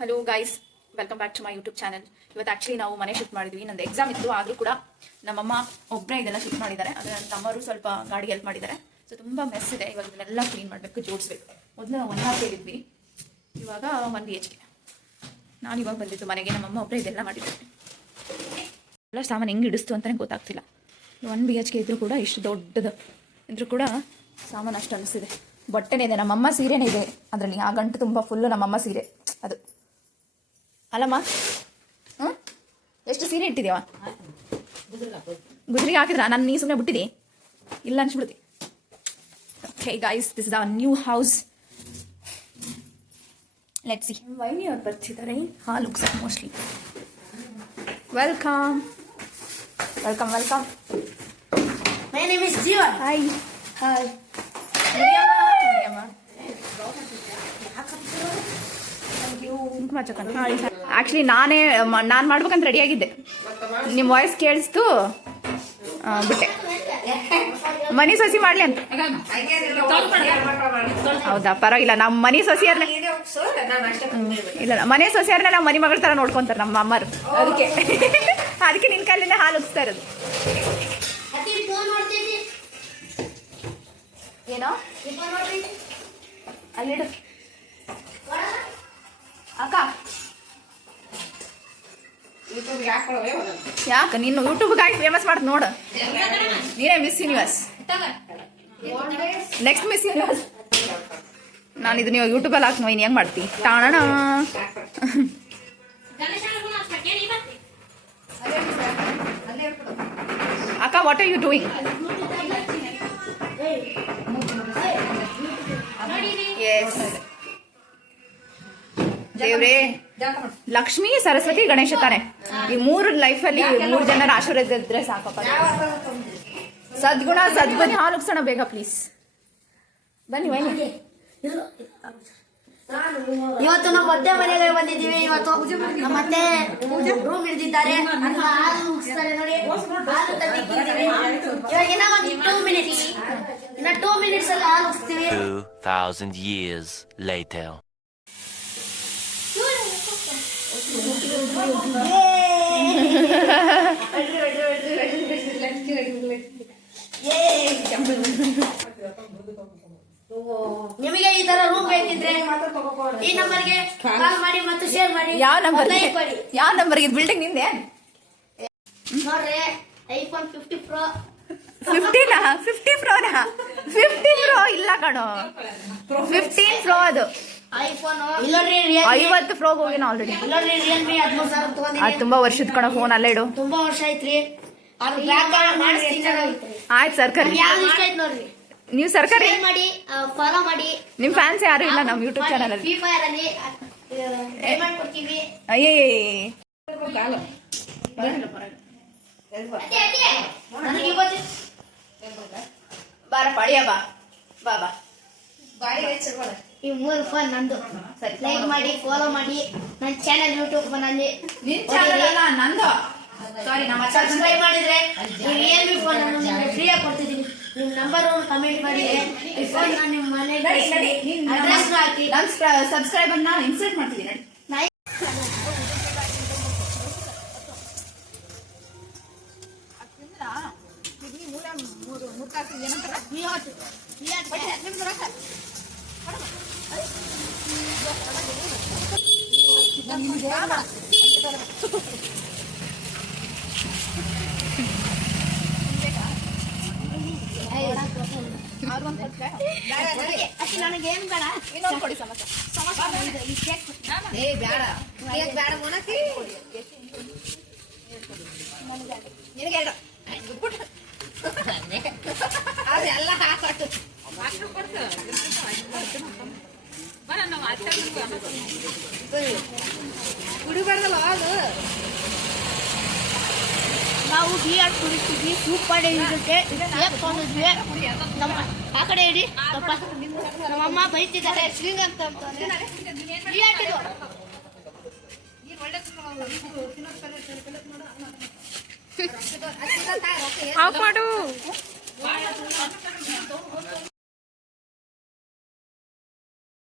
Hello guys, welcome back to my YouTube channel. ಇವತ್ತು actually ನಾವು ಮನೆ ಶಿಫ್ಟ್ ಮಾಡಿದ್ವಿ. ನಂದು ಎಕ್ಸಾಮ್ ಇತ್ತು, ಆದರೂ ಕೂಡ ನಮ್ಮಮ್ಮ ಒಬ್ಬರೇ ಇದೆಲ್ಲ ಶಿಫ್ಟ್ ಮಾಡಿದ್ದಾರೆ. ಆದರೆ ನನ್ನ ತಮ್ಮರು ಸ್ವಲ್ಪ ಗಾಡಿ ಹೆಲ್ಪ್ ಮಾಡಿದ್ದಾರೆ. ಸೊ ತುಂಬ ಮೆಸ್ ಇದೆ. ಇವಾಗ ಇದನ್ನೆಲ್ಲ ಕ್ಲೀನ್ ಮಾಡಬೇಕು, ಜೋಡಿಸ್ಬೇಕು. ಮೊದಲು ನಾವು 1 ಹಾಫ್ ಇದ್ವಿ, ಇವಾಗ 1 BHK. ನಾನು ಇವಾಗ ಬಂದಿದ್ದು ಮನೆಗೆ. ನಮ್ಮಮ್ಮ ಒಬ್ಬರೇ ಇದೆಲ್ಲ ಮಾಡಿದ್ದಾರೆ. ಎಲ್ಲ ಸಾಮಾನು ಹೆಂಗೆ ಇಡಿಸ್ತು ಅಂತಲೇ ಗೊತ್ತಾಗ್ತಿಲ್ಲ. 1 BHK ಇದ್ರೂ ಕೂಡ ಇಷ್ಟು ದೊಡ್ಡದು ಇದ್ರೂ ಕೂಡ ಸಾಮಾನು ಅಷ್ಟು ಅನಿಸ್ತಿದೆ. ಬಟ್ಟೆನೇ ಇದೆ, ನಮ್ಮಮ್ಮ ಸೀರೆನೇ ಇದೆ ಅದರಲ್ಲಿ. ಆ ಗಂಟು ತುಂಬ ಫುಲ್ಲು ನಮ್ಮಮ್ಮ ಸೀರೆ ಅದು ಅಲ್ಲಮ್ಮ. ಎಷ್ಟು ಸೀರೆ ಇಟ್ಟಿದ್ಯಾವ? ಗುಜರಿಗೆ ಹಾಕಿದ್ರ? ನಾನು ನೀ ಸುಮ್ಮನೆ ಬಿಟ್ಟಿದ್ದೆ ಇಲ್ಲ ಅನ್ಸ್ಬಿಡ್ತಿ. Okay guys, this is our new house. Let's see. ವೈನಿ ಅವ್ರು ಬರ್ತಿದ್ದಾರೆ. ಹಾಲು sir mostly. Welcome welcome welcome. My name is Jivan. Hi hi. Actually ನಾನು ಮಾಡ್ಬೇಕಂತ ರೆಡಿಯಾಗಿದ್ದೆ. ನಿಮ್ಮ ವಾಯ್ಸ್ ಕೇಳಿಸ್ತು, ಬಿಟ್ಟೆ. ಮನಿ ಸೊಸಿ ಮಾಡ್ಲಿ ಅಂತ. ಹೌದಾ, ಪರವಾಗಿಲ್ಲ. ನಮ್ಮ ಮನಿ ಸೊಸಿಯರ್ನ ಇಲ್ಲ, ಮನೆ ಸೊಸಿಯರ್ನ ನಾವು ಮನಿ ಮಗಳ ಥರ ನೋಡ್ಕೊಂತಾರೆ ನಮ್ಮ ಅಮ್ಮರು. ಅದಕ್ಕೆ ನಿನ್ನ ಕಲ್ಲಿಂದ ಹಾಲು ಉಗಿಸ್ತಾ ಇರೋದು. ಏನೋ ಅಲ್ಲಿಡು ಅಕ್ಕ. ಯಾಕೆ ನೀನು ಯೂಟ್ಯೂಬ್ಗಾಗಿ ಫೇಮಸ್ ಮಾಡ್ದು ನೋಡು. ನೀನೇ miss universe, next miss universe. ನಾನು ಇದನ್ನ ಇವಾಗ ಯೂಟ್ಯೂಬಲ್ಲಿ ಹಾಕಿ ನೀನು ಹೆಂಗೆ ಮಾಡ್ತಿ? ತಾಣಣ. ಅಕ್ಕ, ವಾಟ್ ಆರ್ ಯು ಡೂಯಿಂಗ್? ದೇವ್ರೇ, ಲಕ್ಷ್ಮೀ, ಸರಸ್ವತಿ, ಗಣೇಶ ತಾನೆ. ಈ 3 ಲೈಫಲ್ಲಿ 3 ಜನರ ಆಶೀರ್ವಾದ ಇದ್ರೆ ಸಾಕಪ್ಪ. ಸದ್ಗುಣ ಸದ್ಬುದ್ಧಿ. ಹಾಲು ಉಗ್ಸೋಣ ಬೇಗ ಪ್ಲೀಸ್. ಬನ್ನಿ ಬನ್ನಿ. ಇವತ್ತು ನಾವು ಮತ್ತೆ ಮನೆಗೆ ಬಂದಿದ್ದೀವಿ. ಇವತ್ತು ನಮ್ಮ ಮತ್ತೆ ರೂಮ್ ಹಿಡಿದಿದ್ದಾರೆ. ಹಾಲು ಉಗಿಸ್ತಾರೆ ನೋಡಿ. ಹಾಲು ತಂದಿದ್ದೀವಿ. ಇವಾಗ ಇನ್ನ ಒಂದು 2 ಮಿನಿಟ್ಸ್, ಇನ್ನ 2 ಮಿನಿಟ್ಸ್ ಅಲ್ಲಿ ಹಾಲು ಉಗಿಸ್ತೀವಿ. 2000 years later. ನಿಮಗೆ ಈ ತರ ರೂಮ್ ಬೇಕಿದ್ರೆ ಈ ನಂಬರ್ಗೆ ಕಾಲ್ ಮಾಡಿ ಮತ್ತು ಶೇರ್ ಮಾಡಿ. ಯಾವ ನಂಬರ್? ಇದು ಬಿಲ್ಡಿಂಗ್ ನಿಂದೆ ನೋಡ್ರಿ. IPhone 50 Pro. 50 ಪ್ರೋನಾ? 50 ಪ್ರೋ ಇಲ್ಲ ಕಣೋ, 15 ಪ್ರೋ ಅದು. ಐಫೋನ್ ಇಲ್ಲರಿ 50 ಪ್ರೋಗೆ ಹೋಗಿನ ಆಲ್ರೆಡಿ. ಇಲ್ಲರಿ ರಿಯಲ್ಮಿ 13,000 ತಗೊಂಡಿನಿ. ಅದು ತುಂಬಾ ವರ್ಷದ ಕಣ ಫೋನ್. ಅಲ್ಲೇ ಇಡು. ತುಂಬಾ ವರ್ಷ ಐತ್ರಿ. ಅದು ಬ್ಲಾಕ್ ಮಾಡಿಸ್ತೀನಿ. ಆಯ್ತು ಸರ್ಕಾರಿ. ಯಾರು ಇಷ್ಟ ಐತ್ ನೋಡ್ರಿ. ನೀವು ಸರ್ಕಾರಿ ಮಾಡಿ, ಫಾಲೋ ಮಾಡಿ. ನಿಮ್ ಫ್ಯಾನ್ಸ್ ಯಾರು ಇಲ್ಲ ನಮ್ಮ ಯೂಟ್ಯೂಬ್ ಚಾನಲ್ ಅಲ್ಲಿ. ಫ್ರೀ ಫೈರ್ ಅಲ್ಲಿ ಡೈಮಂಡ್ ಕೊಡ್ತೀವಿ. ಅಯ್ಯೇ ನನಗೆ ಇವತ್ತು ಬಾರ ಪಡಿಯ ಬಾ ಬಾ ಬಾ. ಈ 3 ಫೋನ್ ನಂದು. ಲೈಕ್ ಮಾಡಿ, ಫಾಲೋ ಮಾಡಿ. ನನ್ನ ಚಾನಲ್ ಯೂಟ್ಯೂಬ್ ನಲ್ಲಿ ನಿನ್ ಚಾನಲ್ ಅಲ್ಲ ನಂದು. ಸಾರಿ, ನಮ್ಮ ಸಬ್ಸ್ಕ್ರೈಬ್ ಮಾಡಿದ್ರೆ ಈ ರಿಯಲ್ಮಿ ಫೋನ್ ಅನ್ನು ನಿಮಗೆ ಫ್ರೀ ಆಗಿ ಕೊಡ್ತಿದ್ದೀನಿ. ನಿಮ್ಮ ನಂಬರ್ ಕಮೆಂಟ್ ಮಾಡಿ. ಈ ಫೋನ್ ನಾನು ನಿಮ್ಮ ಮನೆಗೆ ಅಡ್ರೆಸ್ ಹಾಕಿ. ನನ್ನ ಸಬ್ಸ್ಕ್ರೈಬರ್ ನಾನು ಇನ್ಸರ್ಟ್ ಮಾಡ್ತಿದ್ದೀನಿ. ನನಗೆ ಏನ್ ಬೇಡ, ಇನ್ನೊಂದು ಕೊಡಿ ಸಮಸ್ಯೆ. ಏ ಬೇಡ, ಬೇಡ ಮೊಣಕಿ. ನಿನಗೆ 2 ಅದೆಲ್ಲ ಹಾಕೊಟ್ಟು ಕುಡಿಬಾರ್ದಲ್ಲ ಅದು. ನಾವು ಬಿಯರ್ ಕುಡಿತೀವಿ. ಸೂಪರ್ ಇರುತ್ತೆ. ತೊಗೊಂಡಿದ್ವಿ. ನಮ್ಮ ಆ ಕಡೆ ಇಡಿ. ಸ್ವಲ್ಪ ನಮ್ಮಮ್ಮ ಬೈತಿದ್ದಾರೆ ಸ್ವಿಂಗ್ ಅಂತ. ಆಫ್ ಮಾಡು.